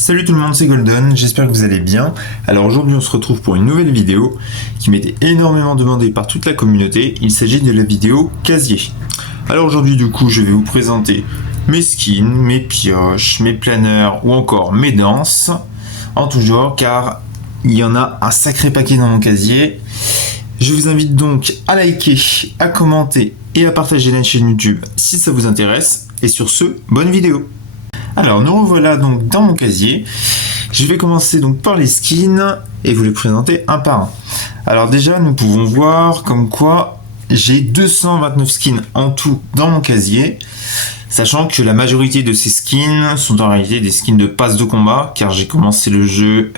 Salut tout le monde, c'est Golden, j'espère que vous allez bien. Alors aujourd'hui on se retrouve pour une nouvelle vidéo qui m'était énormément demandée par toute la communauté. Il s'agit de la vidéo casier. Alors aujourd'hui du coup je vais vous présenter mes skins, mes pioches, mes planeurs ou encore mes danses en tout genre car il y en a un sacré paquet dans mon casier. Je vous invite donc à liker, à commenter et à partager la chaîne YouTube si ça vous intéresse. Et sur ce, bonne vidéo. Alors nous revoilà donc dans mon casier. Je vais commencer donc par les skins et vous les présenter un par un. Alors déjà nous pouvons voir comme quoi j'ai 229 skins en tout dans mon casier, sachant que la majorité de ces skins sont en réalité des skins de passe de combat, car j'ai commencé le jeu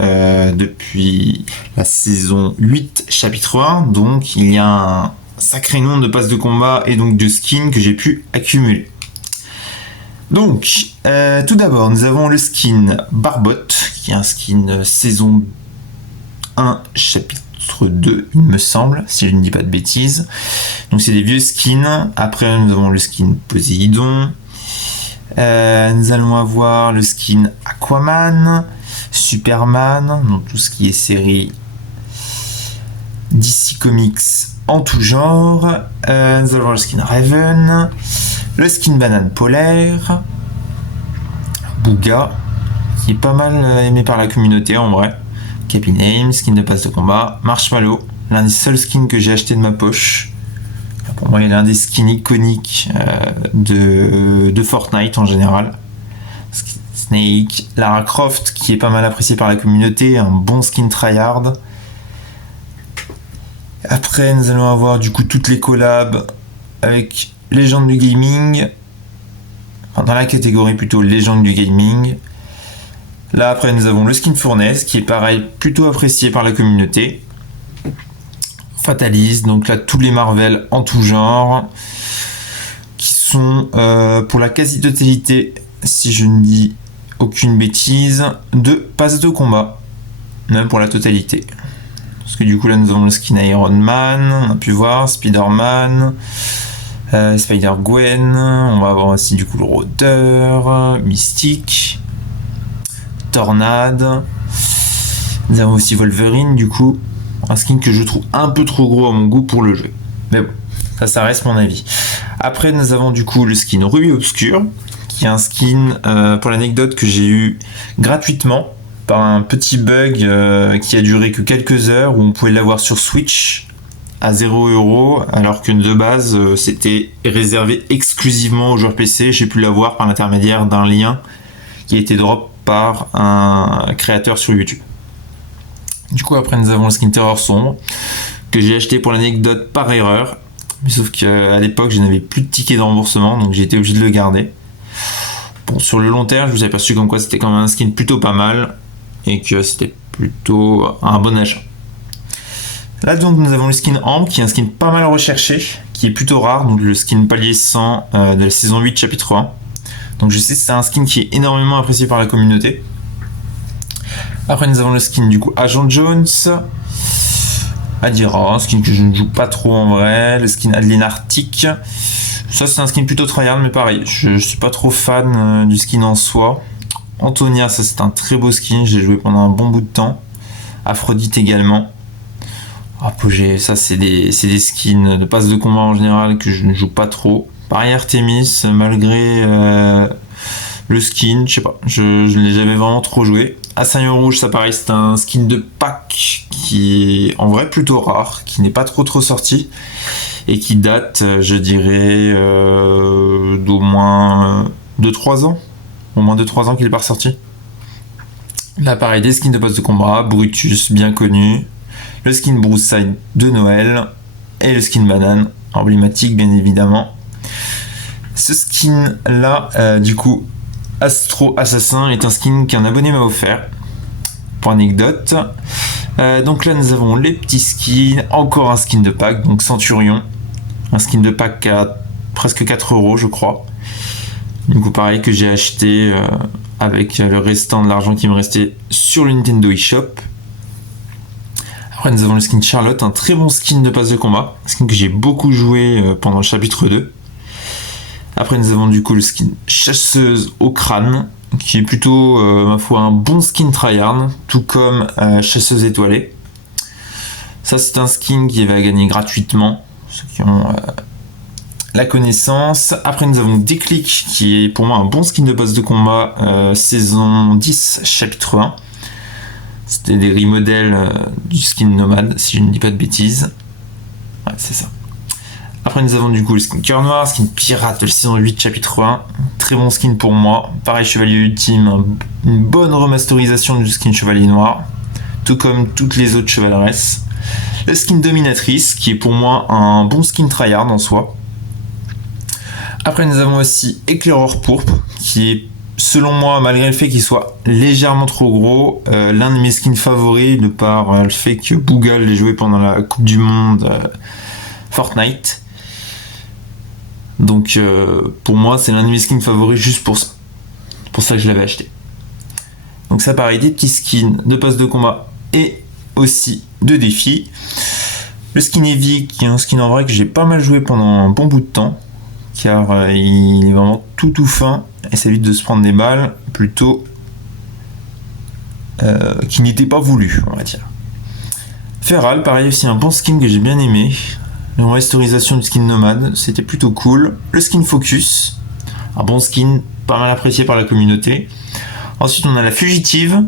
depuis la saison 8 chapitre 1, donc il y a un sacré nombre de passes de combat et donc de skins que j'ai pu accumuler. Donc, tout d'abord, nous avons le skin Barbotte, qui est un skin saison 1, chapitre 2, il me semble, si je ne dis pas de bêtises. Donc, c'est des vieux skins. Après, nous avons le skin Poséidon. Nous allons avoir le skin Aquaman, Superman, donc tout ce qui est série DC Comics en tout genre. Nous allons avoir le skin Raven. Le skin banane polaire, Bouga, qui est pas mal aimé par la communauté en vrai, Cappy Name, skin de passe de combat, Marshmallow, l'un des seuls skins que j'ai acheté de ma poche. Pour moi, il est l'un des skins iconiques de Fortnite en général. Snake, Lara Croft, qui est pas mal apprécié par la communauté, un bon skin tryhard. Après, nous allons avoir du coup toutes les collabs avec Légende du gaming, enfin, dans la catégorie plutôt Légende du gaming. Là après nous avons le skin Fournaise qui est pareil plutôt apprécié par la communauté. Fatalist, donc là tous les Marvel en tout genre qui sont pour la quasi-totalité, si je ne dis aucune bêtise, de passes de combat, même pour la totalité. Parce que du coup là nous avons le skin Iron Man, on a pu voir, Spider-Man, Spider-Gwen, on va avoir aussi du coup le Rôdeur, Mystique, Tornade. Nous avons aussi Wolverine, du coup, un skin que je trouve un peu trop gros à mon goût pour le jeu. Mais bon, ça reste mon avis. Après, nous avons du coup le skin Ruby Obscur, qui est un skin, pour l'anecdote, que j'ai eu gratuitement par un petit bug qui a duré que quelques heures, où on pouvait l'avoir sur Switch à 0€, alors que de base c'était réservé exclusivement aux joueurs PC. J'ai pu l'avoir par l'intermédiaire d'un lien qui a été drop par un créateur sur YouTube. Du coup après nous avons le skin Terreur Sombre que j'ai acheté pour l'anecdote par erreur, mais sauf qu'à l'époque je n'avais plus de ticket de remboursement, donc j'ai été obligé de le garder. Bon, sur le long terme je vous ai aperçu comme quoi c'était quand même un skin plutôt pas mal et que c'était plutôt un bon achat. Là donc nous avons le skin Ambre qui est un skin pas mal recherché, qui est plutôt rare, donc le skin palier 100 de la saison 8 chapitre 1. Donc je sais que c'est un skin qui est énormément apprécié par la communauté. Après nous avons le skin du coup Agent Jones, Adira, un skin que je ne joue pas trop en vrai, le skin Adeline Arctique. Ça c'est un skin plutôt tryhard mais pareil, je suis pas trop fan du skin en soi. Antonia, ça c'est un très beau skin, j'ai joué pendant un bon bout de temps. Aphrodite également. Apogée, ça c'est des skins de passe de combat en général que je ne joue pas trop. Pareil Artemis, malgré le skin, je sais pas, je ne l'ai jamais vraiment trop joué. Assaillant Rouge, ça pareil, c'est un skin de pack qui est en vrai plutôt rare, qui n'est pas trop sorti et qui date, je dirais, d'au moins 2-3 ans. Au moins 2-3 ans qu'il est pas ressorti. Là pareil, des skins de passe de combat, Brutus, bien connu. Le skin Broussaille de Noël et le skin Banane, emblématique bien évidemment. Ce skin là, du coup, Astro Assassin est un skin qu'un abonné m'a offert. Pour anecdote. Donc là nous avons les petits skins, encore un skin de pack, donc Centurion. Un skin de pack à presque 4€ je crois. Du coup pareil que j'ai acheté avec le restant de l'argent qui me restait sur le Nintendo eShop. Après nous avons le skin Charlotte, un très bon skin de passe de combat, un skin que j'ai beaucoup joué pendant le chapitre 2. Après nous avons du coup le skin Chasseuse au crâne, qui est plutôt, ma foi, un bon skin tryhard, tout comme Chasseuse étoilée. Ça, c'est un skin qui va gagner gratuitement, ceux qui ont la connaissance. Après, nous avons Déclic, qui est pour moi un bon skin de boss de combat, saison 10, chapitre 1. C'était des remodels du skin nomade, si je ne dis pas de bêtises. Ouais, c'est ça. Après, nous avons du coup le skin Cœur Noir, skin pirate de la saison 8, chapitre 1. Très bon skin pour moi. Pareil, Chevalier Ultime, une bonne remasterisation du skin Chevalier Noir, tout comme toutes les autres chevaleresses. Le skin Dominatrice, qui est pour moi un bon skin tryhard en soi. Après, nous avons aussi Éclaireur Pourpre, qui est, selon moi, malgré le fait qu'il soit légèrement trop gros, l'un de mes skins favoris, de par le fait que Boogal l'ait joué pendant la Coupe du Monde Fortnite. Donc pour moi c'est l'un de mes skins favoris juste pour ça. C'est pour ça que je l'avais acheté. Donc ça pareil, des petits skins de passe de combat et aussi de défis. Le skin Heavy qui est un skin en vrai que j'ai pas mal joué pendant un bon bout de temps. Car il est vraiment tout fin et ça évite de se prendre des balles plutôt qui n'étaient pas voulues, on va dire. Feral, pareil aussi un bon skin que j'ai bien aimé. Une remasterisation du skin nomade, c'était plutôt cool. Le skin Focus, un bon skin, pas mal apprécié par la communauté. Ensuite, on a la Fugitive,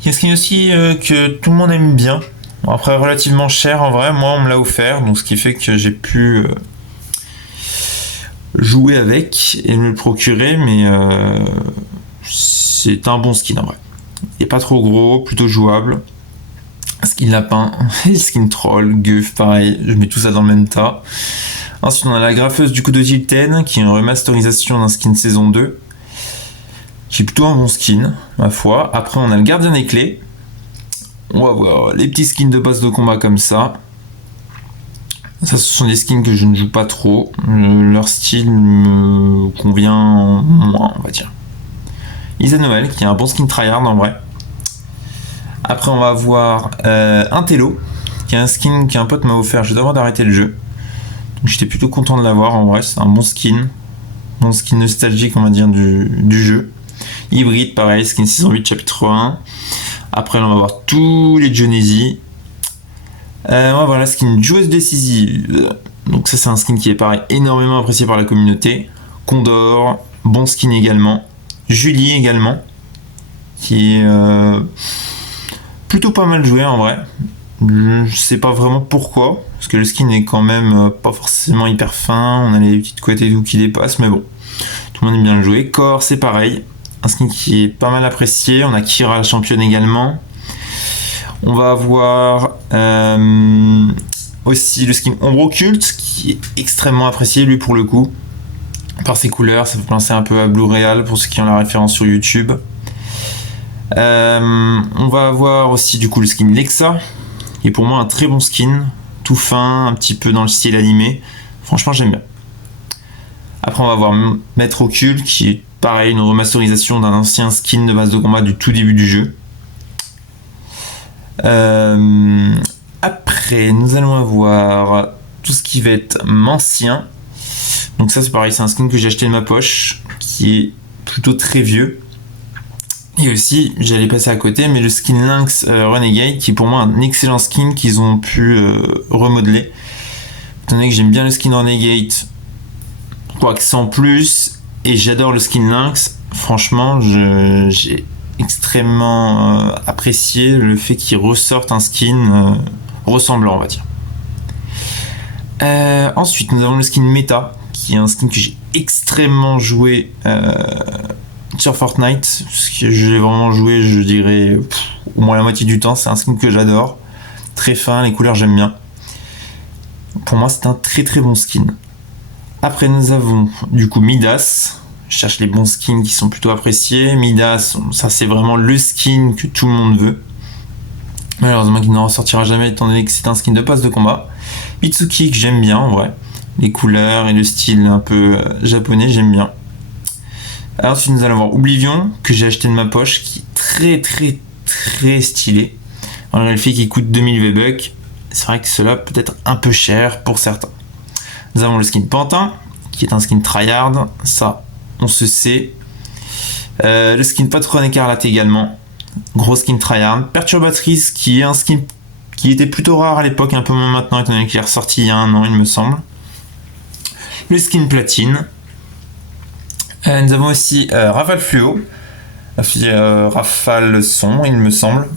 qui est un skin aussi que tout le monde aime bien. Bon, après, relativement cher en vrai, moi on me l'a offert, donc ce qui fait que j'ai pu jouer avec et me le procurer, mais c'est un bon skin en vrai. Il n'est pas trop gros, plutôt jouable. Skin lapin, skin troll, gueuf, pareil, je mets tout ça dans le même tas. Ensuite, on a la graffeuse du coup de Tilten, qui est une remasterisation d'un skin saison 2, qui est plutôt un bon skin, ma foi. Après, on a le gardien des clés. On va voir les petits skins de base de combat comme ça. Ça, ce sont des skins que je ne joue pas trop. Leur style me convient moins, on va dire. Isa Noël, qui est un bon skin tryhard en vrai. Après, on va avoir un Tello, qui est un skin qu'un pote m'a offert juste avant d'arrêter le jeu. Donc, j'étais plutôt content de l'avoir, en vrai, c'est un bon skin. Bon skin nostalgique, on va dire, du jeu. Hybride, pareil, skin saison 8, chapitre 1. Après, on va avoir tous les Genesee. On va voir la skin joueuse décisive. Donc ça, c'est un skin qui est pareil, énormément apprécié par la communauté. Condor, bon skin également. Julie également, qui est... plutôt pas mal joué en vrai. Je sais pas vraiment pourquoi, parce que le skin est quand même pas forcément hyper fin, on a les petites couettes et tout qui dépassent, mais bon, tout le monde aime bien le jouer. Core, c'est pareil, un skin qui est pas mal apprécié. On a Kira la championne également. On va avoir aussi le skin Ombre Occulte, qui est extrêmement apprécié lui pour le coup. Par ses couleurs, ça fait penser un peu à Blue Real pour ceux qui ont la référence sur YouTube. On va avoir aussi du coup le skin Lexa, qui est pour moi un très bon skin, tout fin, un petit peu dans le style animé. Franchement, j'aime bien. Après, on va avoir Maître Occulte, qui est pareil, une remasterisation d'un ancien skin de base de combat du tout début du jeu. Après, nous allons avoir tout ce qui va être Mancien. Donc ça, c'est pareil, c'est un skin que j'ai acheté de ma poche, qui est plutôt très vieux. Et aussi, j'allais passer à côté, mais le skin Lynx Renegade, qui est pour moi un excellent skin qu'ils ont pu remodeler. Étant donné que j'aime bien le skin Renegade, quoique sans plus, et j'adore le skin Lynx, franchement, j'ai extrêmement apprécié le fait qu'ils ressortent un skin ressemblant, on va dire. Ensuite, nous avons le skin Meta, qui est un skin que j'ai extrêmement joué sur Fortnite, parce que je l'ai vraiment joué, je dirais, au moins la moitié du temps. C'est un skin que j'adore, très fin, les couleurs j'aime bien. Pour moi, c'est un très très bon skin. Après, nous avons du coup Midas. Je cherche les bons skins qui sont plutôt appréciés. Midas, ça c'est vraiment le skin que tout le monde veut. Malheureusement, il n'en ressortira jamais étant donné que c'est un skin de passe de combat. Mitsuki, que j'aime bien en vrai. Les couleurs et le style un peu japonais, j'aime bien. Alors, ensuite, nous allons avoir Oblivion, que j'ai acheté de ma poche, qui est très très très stylé. Malgré le fait qu'il coûte 2000 V-Bucks, c'est vrai que cela peut être un peu cher pour certains. Nous avons le skin Pantin, qui est un skin tryhard, ça on se sait. Le skin Patron Écarlate également. Gros skin tryhard. Perturbatrice qui est un skin qui était plutôt rare à l'époque, un peu moins maintenant étant donné qu'il est ressorti il y a un an il me semble. Le skin Platine. Nous avons aussi Rafale Fluo. Rafale Son il me semble.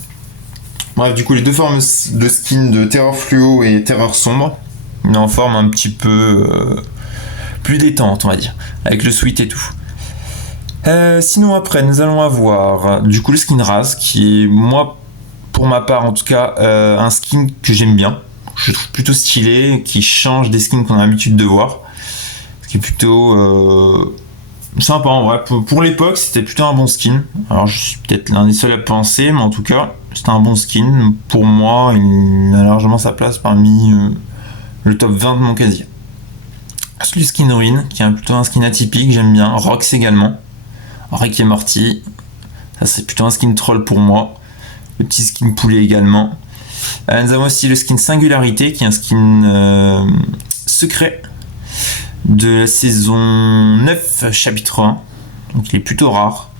Bref, du coup les deux formes de skin de Terreur Fluo et Terreur Sombre. Mais en forme un petit peu plus détente on va dire. Avec le suite et tout. Sinon après nous allons avoir du coup le skin Raz qui est moi pour ma part en tout cas un skin que j'aime bien, je trouve plutôt stylé, qui change des skins qu'on a l'habitude de voir, ce qui est plutôt sympa en vrai. Pour l'époque c'était plutôt un bon skin, alors je suis peut-être l'un des seuls à penser, mais en tout cas c'était un bon skin, pour moi il a largement sa place parmi le top 20 de mon casier. Le skin Ruin qui est plutôt un skin atypique, j'aime bien. Rox également, Rick et Morty, ça c'est plutôt un skin troll pour moi. Le petit skin poulet également. Nous avons aussi le skin Singularité qui est un skin secret de la saison 9 chapitre 1. Donc il est plutôt rare.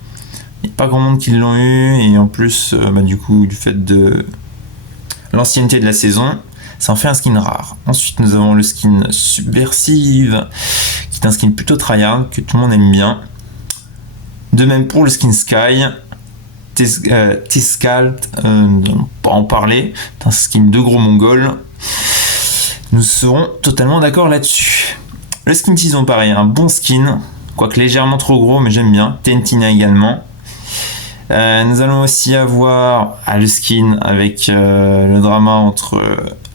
Il n'y a pas grand monde qui l'ont eu et en plus du coup du fait de l'ancienneté de la saison, ça en fait un skin rare. Ensuite nous avons le skin Subversive qui est un skin plutôt tryhard que tout le monde aime bien. De même pour le skin Sky. Tiscalt, pas en parler, c'est un skin de gros mongol. Nous serons totalement d'accord là-dessus. Le skin Tison pareil, un bon skin, quoique légèrement trop gros, mais j'aime bien. Tentina également. Nous allons aussi avoir le skin avec le drama entre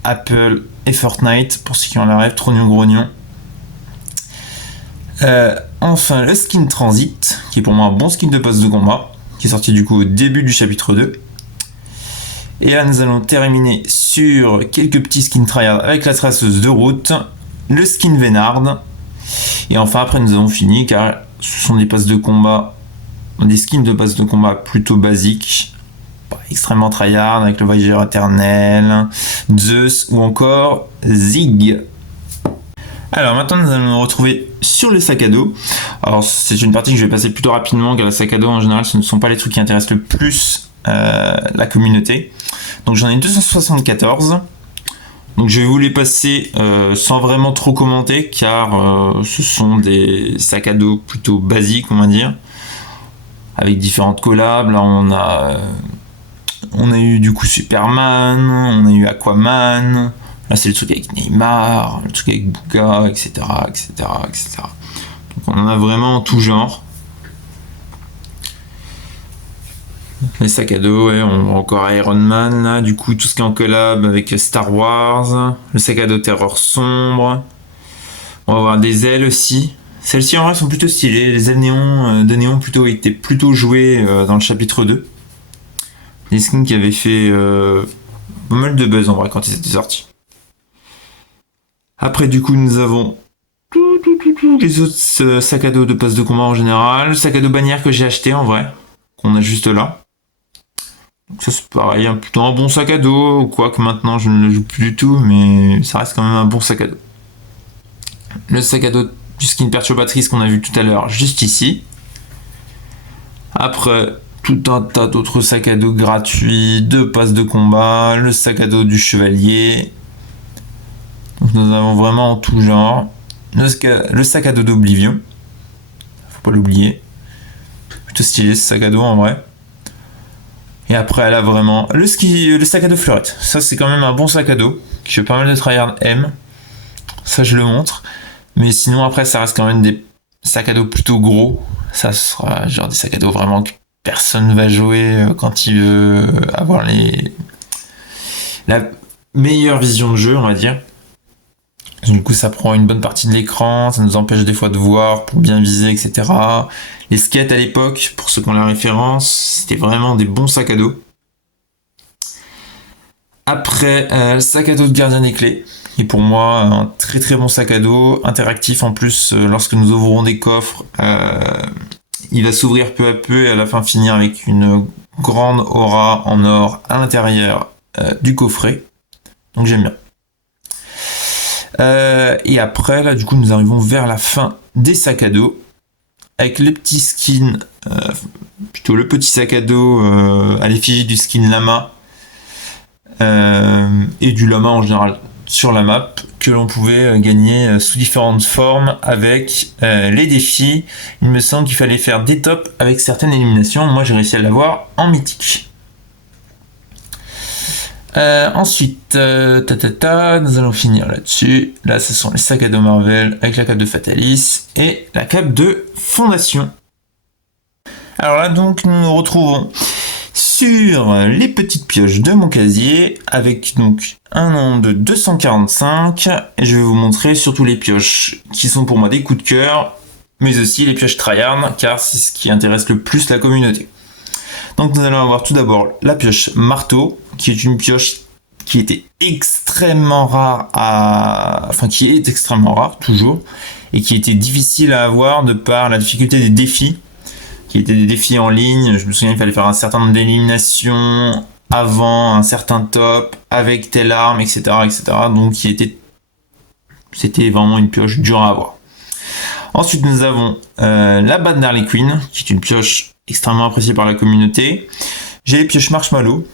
Apple et Fortnite, pour ceux qui ont la rêve, Trognon Grognon. Enfin le skin Transit, qui est pour moi un bon skin de passe de combat, qui est sorti du coup au début du chapitre 2. Et là nous allons terminer sur quelques petits skins tryhard avec la traceuse de route, le skin Vénard. Et enfin après nous avons fini car ce sont des passes de combat, des skins de passes de combat plutôt basiques, pas extrêmement tryhard, avec le Voyageur éternel, Zeus ou encore Zig. Alors maintenant nous allons nous retrouver sur le sac à dos. Alors c'est une partie que je vais passer plutôt rapidement car le sac à dos en général ce ne sont pas les trucs qui intéressent le plus la communauté. Donc j'en ai 274. Donc je vais vous les passer sans vraiment trop commenter car ce sont des sacs à dos plutôt basiques on va dire. Avec différentes collabs. Là on a eu du coup Superman, on a eu Aquaman. Là, c'est le truc avec Neymar, le truc avec Bouga, etc., etc., etc. Donc, on en a vraiment tout genre. Les sacs à dos, ouais, on a encore Iron Man, là, du coup, tout ce qui est en collab avec Star Wars. Le sac à dos Terreur Sombre. On va avoir des ailes aussi. Celles-ci, en vrai, sont plutôt stylées. Les ailes néon, de néon plutôt étaient plutôt jouées dans le chapitre 2. Des skins qui avaient fait pas mal de buzz, en vrai, quand ils étaient sortis. Après, du coup, nous avons les autres sacs à dos de passe de combat en général. Le sac à dos bannière que j'ai acheté en vrai, qu'on a juste là. Donc ça c'est pareil, plutôt un bon sac à dos, quoique maintenant je ne le joue plus du tout, mais ça reste quand même un bon sac à dos. Le sac à dos du skin Perturbatrice qu'on a vu tout à l'heure, juste ici. Après, tout un tas d'autres sacs à dos gratuits, de passes de combat, le sac à dos du chevalier. Donc nous avons vraiment en tout genre. Le sac à dos d'Oblivion. Faut pas l'oublier. Plutôt stylé ce sac à dos en vrai. Et après elle a vraiment le sac à dos Fleurette. Ça c'est quand même un bon sac à dos. Que j'ai pas mal de tryhard aiment. Ça je le montre. Mais sinon après ça reste quand même des sacs à dos plutôt gros. Ça sera genre des sacs à dos vraiment que personne va jouer quand il veut avoir la meilleure vision de jeu on va dire. Du coup, ça prend une bonne partie de l'écran, ça nous empêche des fois de voir pour bien viser, etc. Les skates à l'époque, pour ceux qui ont la référence, c'était vraiment des bons sacs à dos. Après, le sac à dos de Gardien des Clés, qui est pour moi un très très bon sac à dos, interactif en plus, lorsque nous ouvrons des coffres, il va s'ouvrir peu à peu et à la fin finir avec une grande aura en or à l'intérieur du coffret. Donc j'aime bien. Et après, là, du coup, nous arrivons vers la fin des sacs à dos. avec les petits skins, plutôt le petit sac à dos à l'effigie du skin lama et du lama en général sur la map que l'on pouvait gagner sous différentes formes avec les défis. Il me semble qu'il fallait faire des tops avec certaines éliminations. Moi j'ai réussi à l'avoir en mythique. Ensuite, nous allons finir là-dessus. Là, ce sont les sacs à dos Marvel avec la cape de Fatalis et la cape de Fondation. Alors là, donc, nous nous retrouvons sur les petites pioches de mon casier avec donc un nombre de 245. Et je vais vous montrer surtout les pioches qui sont pour moi des coups de cœur, mais aussi les pioches tryhard, car c'est ce qui intéresse le plus la communauté. Donc nous allons avoir tout d'abord la pioche marteau, qui est une pioche qui était extrêmement rare qui est extrêmement rare toujours, et qui était difficile à avoir de par la difficulté des défis, qui étaient des défis en ligne. Je me souviens qu'il fallait faire un certain nombre d'éliminations avant un certain top, avec telle arme, etc. Donc c'était vraiment une pioche dure à avoir. Ensuite nous avons la batte d'Harley Quinn, qui est une pioche extrêmement appréciée par la communauté. J'ai les pioches Marshmallow.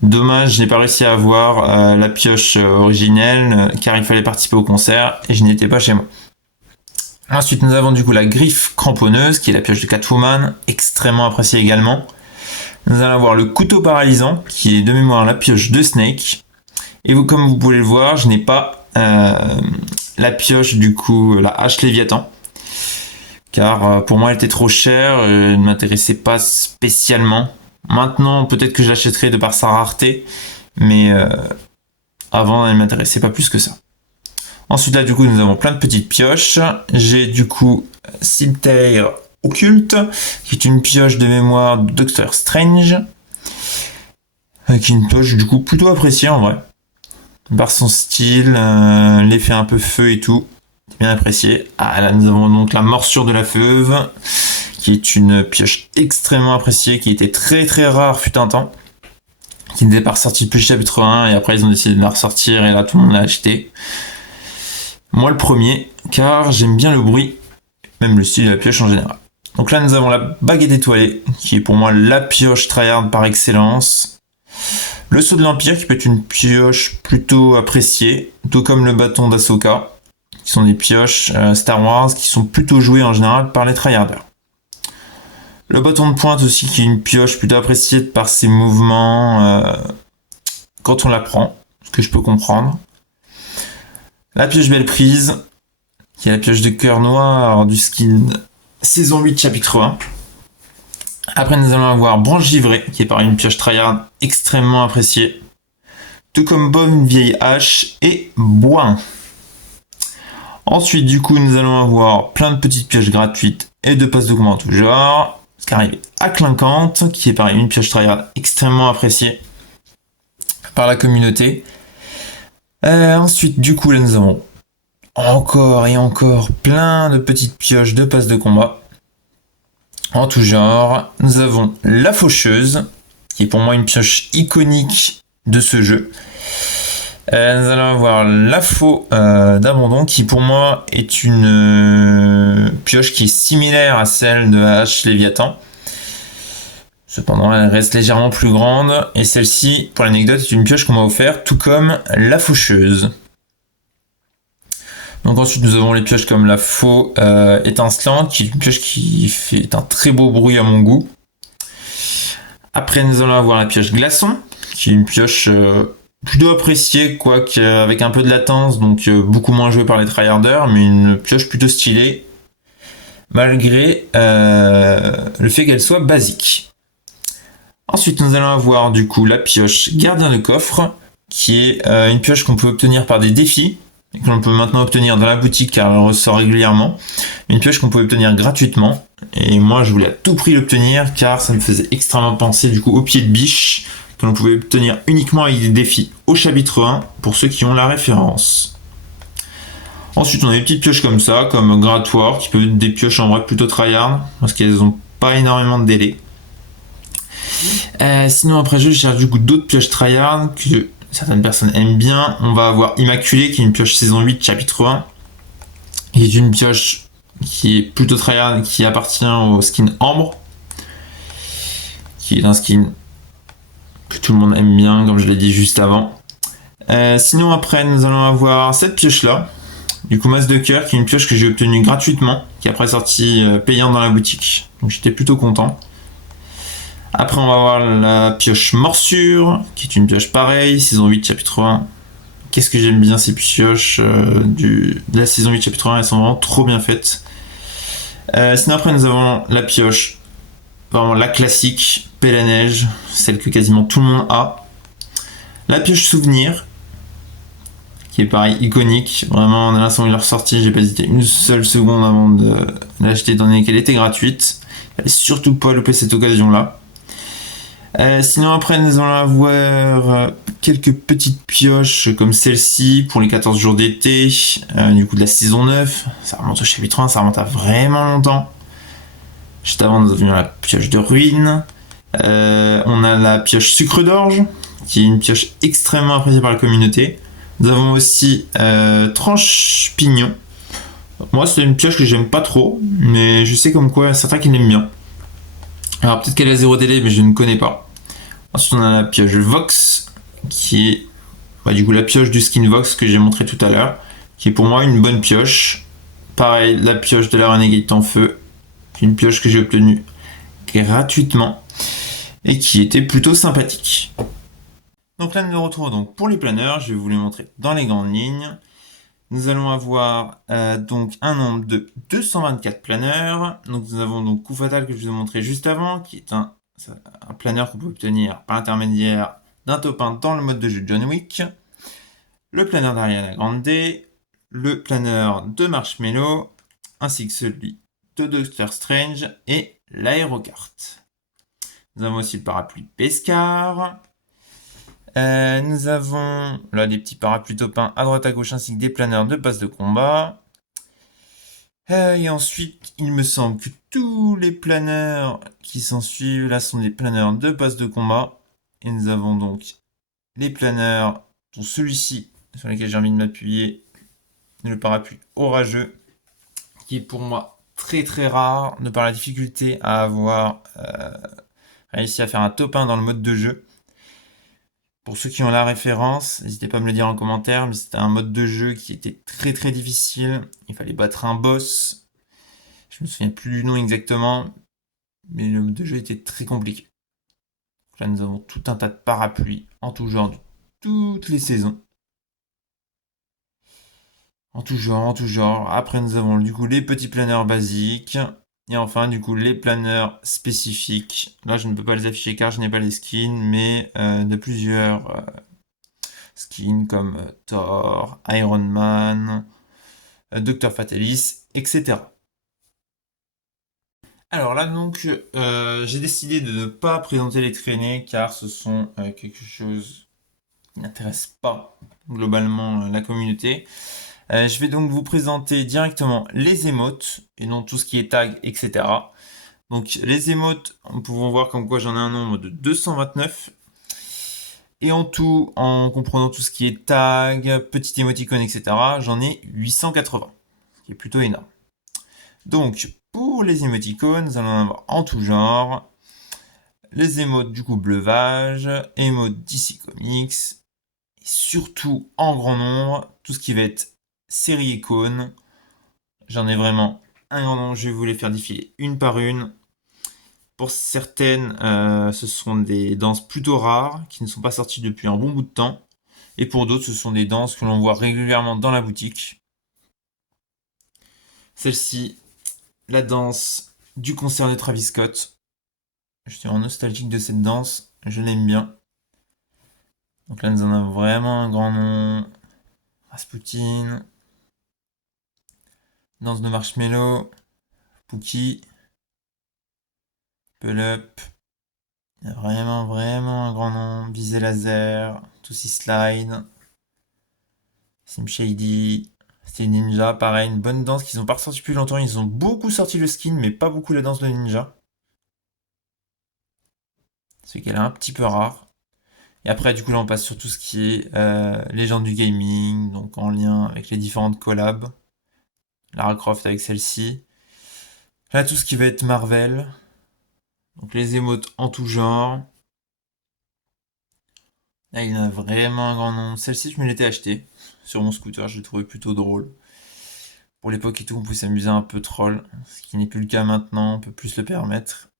Dommage, je n'ai pas réussi à avoir la pioche originelle car il fallait participer au concert et je n'étais pas chez moi. Ensuite, nous avons du coup la griffe cramponneuse qui est la pioche de Catwoman, extrêmement appréciée également. Nous allons avoir le couteau paralysant qui est de mémoire la pioche de Snake. Et vous, comme vous pouvez le voir, je n'ai pas la pioche du coup, la hache Léviathan. Car pour moi elle était trop chère, elle ne m'intéressait pas spécialement. Maintenant peut-être que je l'achèterai de par sa rareté, mais avant elle ne m'intéressait pas plus que ça. Ensuite là du coup nous avons plein de petites pioches. J'ai du coup Siltair Occulte, qui est une pioche de mémoire de Doctor Strange, qui est une pioche du coup plutôt appréciée en vrai. Par son style, l'effet un peu feu et tout. Bien apprécié. Ah là nous avons donc la morsure de la feuve, qui est une pioche extrêmement appréciée, qui était très très rare fut un temps, qui n'était pas ressortie depuis le chapitre 1 et après ils ont décidé de la ressortir et là tout le monde l'a acheté. Moi le premier, car j'aime bien le bruit, même le style de la pioche en général. Donc là nous avons la baguette étoilée, qui est pour moi la pioche tryhard par excellence. Le sceau de l'Empire, qui peut être une pioche plutôt appréciée, tout comme le bâton d'Ahsoka, qui sont des pioches Star Wars qui sont plutôt jouées en général par les tryharders. Le bâton de pointe aussi, qui est une pioche plutôt appréciée par ses mouvements quand on la prend, ce que je peux comprendre. La pioche belle prise, qui est la pioche de cœur noir du skin saison 8 chapitre 1. Après nous allons avoir branche givrée, qui est pareil une pioche tryhard extrêmement appréciée. Tout comme bonne vieille hache et bois. Ensuite, du coup, nous allons avoir plein de petites pioches gratuites et de passes de commande tout genre. Ce qui arrive à Clinquante, qui est pareil une pioche tryhard extrêmement appréciée par la communauté. Ensuite, du coup, là, nous avons encore et encore plein de petites pioches de passes de combat en tout genre. Nous avons la faucheuse, qui est pour moi une pioche iconique de ce jeu. Nous allons avoir la faux d'abandon, qui pour moi est une pioche qui est similaire à celle de la hache Léviathan. Cependant, elle reste légèrement plus grande. Et celle-ci, pour l'anecdote, est une pioche qu'on m'a offerte, tout comme la faucheuse. Donc ensuite, nous avons les pioches comme la faux étincelante, qui est une pioche qui fait un très beau bruit à mon goût. Après, nous allons avoir la pioche glaçon, qui est une pioche plutôt appréciée, quoique avec un peu de latence, donc beaucoup moins jouée par les tryharders, mais une pioche plutôt stylée, malgré le fait qu'elle soit basique. Ensuite, nous allons avoir du coup la pioche gardien de coffre, qui est une pioche qu'on peut obtenir par des défis, et que l'on peut maintenant obtenir dans la boutique car elle ressort régulièrement. Une pioche qu'on peut obtenir gratuitement, et moi je voulais à tout prix l'obtenir car ça me faisait extrêmement penser du coup au pied de biche, que l'on pouvait obtenir uniquement avec des défis au chapitre 1, pour ceux qui ont la référence. Ensuite on a des petites pioches comme ça, comme grattoir, qui peuvent être des pioches en vrai plutôt tryhard, parce qu'elles n'ont pas énormément de délai. Sinon après je cherche du coup d'autres pioches tryhard que certaines personnes aiment bien. On va avoir Immaculée, qui est une pioche saison 8 chapitre 1, qui est une pioche qui est plutôt tryhard, qui appartient au skin Ambre, qui est un skin que tout le monde aime bien, comme je l'ai dit juste avant. Sinon après nous allons avoir cette pioche là, du coup masse de cœur, qui est une pioche que j'ai obtenue gratuitement, qui est après sortie payante dans la boutique, donc j'étais plutôt content. Après on va avoir la pioche morsure, qui est une pioche pareille, saison 8 chapitre 1. Qu'est-ce que j'aime bien ces pioches de la saison 8 chapitre 1, elles sont vraiment trop bien faites. Sinon après nous avons la pioche, vraiment la classique, pelle à neige, celle que quasiment tout le monde a. La pioche souvenir, qui est pareil, iconique. Vraiment, on a l'instant où il est ressorti, j'ai pas hésité une seule seconde avant de l'acheter, étant donné qu'elle était gratuite. Fallait surtout pas louper cette occasion-là. Sinon, après, nous allons avoir quelques petites pioches comme celle-ci pour les 14 jours d'été, du coup de la saison 9. Ça remonte au chapitre 1, ça remonte à vraiment longtemps. Juste avant, nous avions la pioche de ruine. On a la pioche sucre d'orge, qui est une pioche extrêmement appréciée par la communauté. Nous avons aussi tranche pignon. Moi, c'est une pioche que j'aime pas trop, mais je sais comme quoi certains qui l'aiment bien. Alors peut-être qu'elle a zéro délai, mais je ne connais pas. Ensuite, on a la pioche Vox, qui est du coup la pioche du skin Vox que j'ai montré tout à l'heure, qui est pour moi une bonne pioche. Pareil, la pioche de la Renegade en feu, une pioche que j'ai obtenue gratuitement et qui était plutôt sympathique. Donc là, nous nous retrouvons donc pour les planeurs. Je vais vous les montrer dans les grandes lignes. Nous allons avoir donc un nombre de 224 planeurs. Donc nous avons donc Coup Fatal que je vous ai montré juste avant, qui est un planeur qu'on peut obtenir par l'intermédiaire d'un top 1 dans le mode de jeu de John Wick. Le planeur d'Ariana Grande, le planeur de Marshmello, ainsi que celui de Doctor Strange et l'aérocarte. Nous avons aussi le parapluie Pescar. Nous avons là des petits parapluies top 1 à droite à gauche ainsi que des planeurs de base de combat. Et ensuite, il me semble que tous les planeurs qui s'en suivent là sont des planeurs de base de combat. Et nous avons donc les planeurs, dont celui-ci sur lequel j'ai envie de m'appuyer, le parapluie orageux, qui est pour moi très très rare de par la difficulté à avoir réussi à faire un top 1 dans le mode de jeu. Pour ceux qui ont la référence, n'hésitez pas à me le dire en commentaire, mais c'était un mode de jeu qui était très très difficile. Il fallait battre un boss. Je me souviens plus du nom exactement, mais le mode de jeu était très compliqué. Là, nous avons tout un tas de parapluies en tout genre, de toutes les saisons. En tout genre, en tout genre. Après, nous avons du coup les petits planeurs basiques. Et enfin, du coup, les planeurs spécifiques. Là, je ne peux pas les afficher car je n'ai pas les skins, mais de plusieurs skins comme Thor, Iron Man, Dr Fatalis, etc. Alors là, donc, j'ai décidé de ne pas présenter les traînées car ce sont quelque chose qui n'intéresse pas globalement la communauté. Je vais donc vous présenter directement les émotes et non tout ce qui est tag, etc. Donc les émotes, nous pouvons voir comme quoi j'en ai un nombre de 229. Et en tout, en comprenant tout ce qui est tag, petit émoticône, etc., j'en ai 880, ce qui est plutôt énorme. Donc pour les émoticônes, nous allons en avoir en tout genre. Les émotes du coup bleuvage, émotes DC Comics, et surtout en grand nombre, tout ce qui va être série icône. J'en ai vraiment un grand nombre, je vais vous les faire défiler une par une. Pour certaines, ce sont des danses plutôt rares, qui ne sont pas sorties depuis un bon bout de temps. Et pour d'autres, ce sont des danses que l'on voit régulièrement dans la boutique. Celle-ci, la danse du concert de Travis Scott. Je suis en nostalgique de cette danse, je l'aime bien. Donc là, nous en avons vraiment un grand nom. Rasputin. Danse de Marshmello. Pookie. Pull Up. Il y a vraiment, vraiment un grand nom. Visée laser. Tootsie Slide. Sim Shady. C'était Ninja. Pareil, une bonne danse qu'ils ont pas ressorti depuis longtemps. Ils ont beaucoup sorti le skin, mais pas beaucoup la danse de Ninja. C'est qu'elle est un petit peu rare. Et après, du coup, là, on passe sur tout ce qui est légende du gaming, donc en lien avec les différentes collabs. Lara Croft avec celle-ci. Là, tout ce qui va être Marvel. Donc les émotes en tout genre. Là, il y en a vraiment un grand nombre. Celle-ci, je me l'étais achetée sur mon scooter, je l'ai trouvé plutôt drôle. Pour l'époque et tout, on pouvait s'amuser un peu troll, ce qui n'est plus le cas maintenant, on peut plus se le permettre.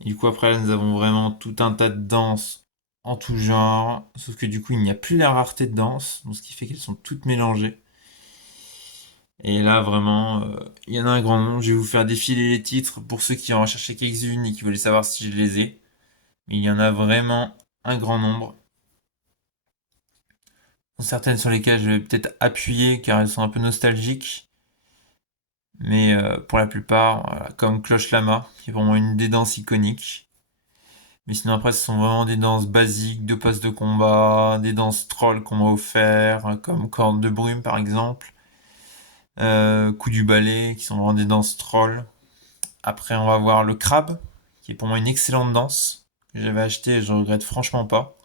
Et du coup, après, là, nous avons vraiment tout un tas de danses en tout genre, sauf que du coup, il n'y a plus la rareté de danse, donc ce qui fait qu'elles sont toutes mélangées. Et là, vraiment, il y en a un grand nombre. Je vais vous faire défiler les titres pour ceux qui en recherchaient quelques-unes et qui voulaient savoir si je les ai. Mais il y en a vraiment un grand nombre. Certaines sur lesquelles je vais peut-être appuyer car elles sont un peu nostalgiques. Mais pour la plupart, voilà, comme Cloche Lama, qui est pour moi une des danses iconiques. Mais sinon après, ce sont vraiment des danses basiques, de passes de combat, des danses trolls qu'on m'a offert, comme Corde de Brume par exemple. Coup du balai, qui sont vraiment des danses trolls. Après, on va voir le crabe, qui est pour moi une excellente danse, que j'avais acheté et je regrette franchement pas.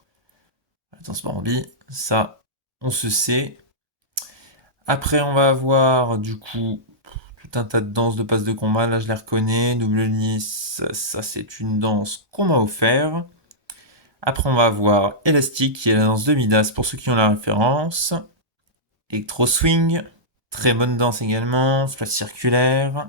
La danse Bambi, ça, on se sait. Après, on va avoir du coup tout un tas de danses de passes de combat. Là, je les reconnais. Double Nice, ça c'est une danse qu'on m'a offert. Après, on va avoir Elastic, qui est la danse de Midas pour ceux qui ont la référence. Electro Swing, très bonne danse également. Flash circulaire.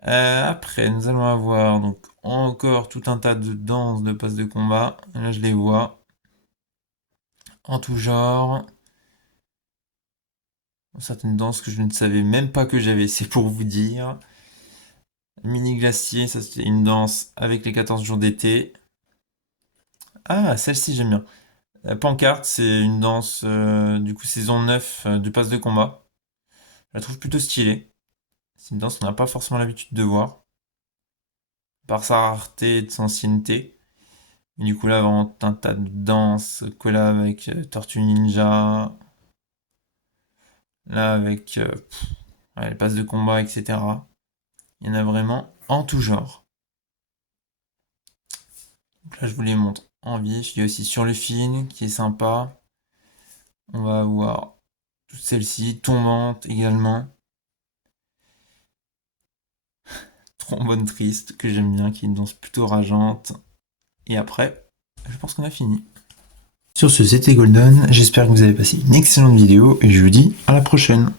Après, nous allons avoir donc encore tout un tas de danses de passes de combat. Là, je les vois en tout genre. Certaines danses que je ne savais même pas que j'avais, c'est pour vous dire. Mini glacier, ça c'est une danse avec les 14 jours d'été. Ah, celle-ci j'aime bien. Pancarte, c'est une danse du coup saison 9 du pass de combat. Je la trouve plutôt stylée. C'est une danse qu'on n'a pas forcément l'habitude de voir. Par sa rareté et de son ancienneté. Et du coup là, vraiment un tas de danses collab avec Tortue Ninja. Là avec ouais, les passes de combat, etc. Il y en a vraiment en tout genre. Donc là, je vous les montre en vif. Il y a aussi sur le film qui est sympa. On va avoir toutes celles-ci, tombantes également. Trombone triste que j'aime bien, qui est une danse plutôt rageante. Et après, je pense qu'on a fini. Sur ce, c'était Golden. J'espère que vous avez passé une excellente vidéo et je vous dis à la prochaine.